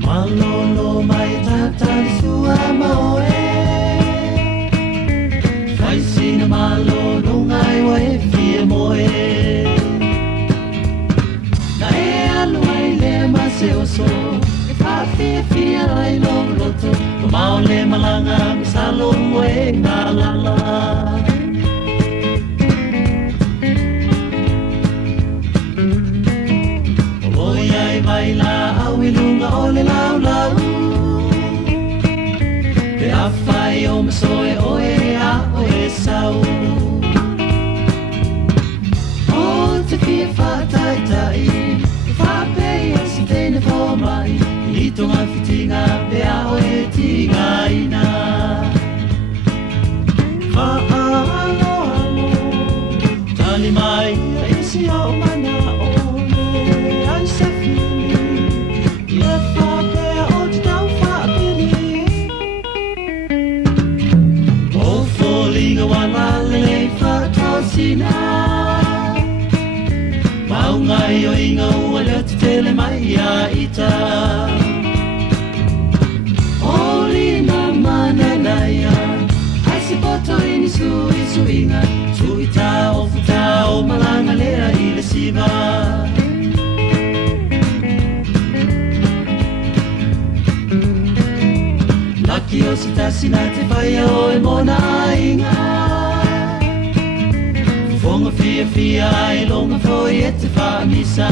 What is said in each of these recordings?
Malolo mai tatali sua moe Fai sina malolo ngai wae fia moe Na e alu ai le mase oso E fa fia fia ai long loto Mau le malanga misalo moe ngalala Baila awilunga ole lau lau Te awhai o masoe oe a oe sau O te fia whātai tai E whāpei o si tēne whomai I tonga whitinga pe a oe tinga ina Whaalo alo Tali mai a isi o mana Mau ngai o inga ua leo te tele mai a ita Oli na mananaia Ai se poto ini sui suinga Sui tau futa o malanga lea i le siva Laki o si tasina te whaia o e mona inga Fonga fia fia ai longa foi e te whamisa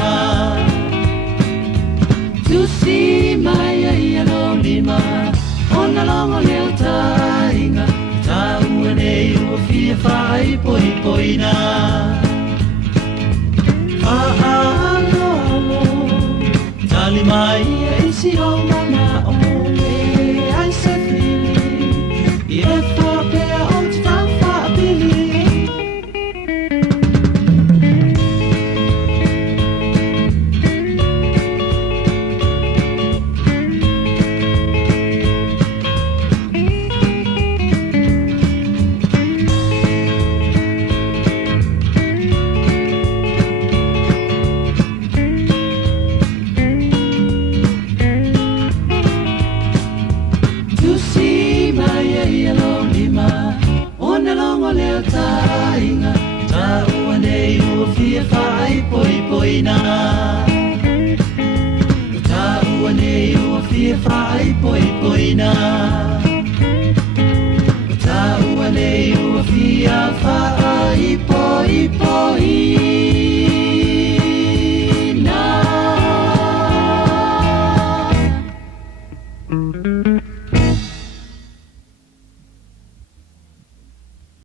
Tu si mai ai alo lima Ona longa leo tainga Ta ua nei ua fia whai poi poina Whaalo alo Tali mai e isi o mana o me ai se fili I e whapea o te tau whaapili Mm-hmm.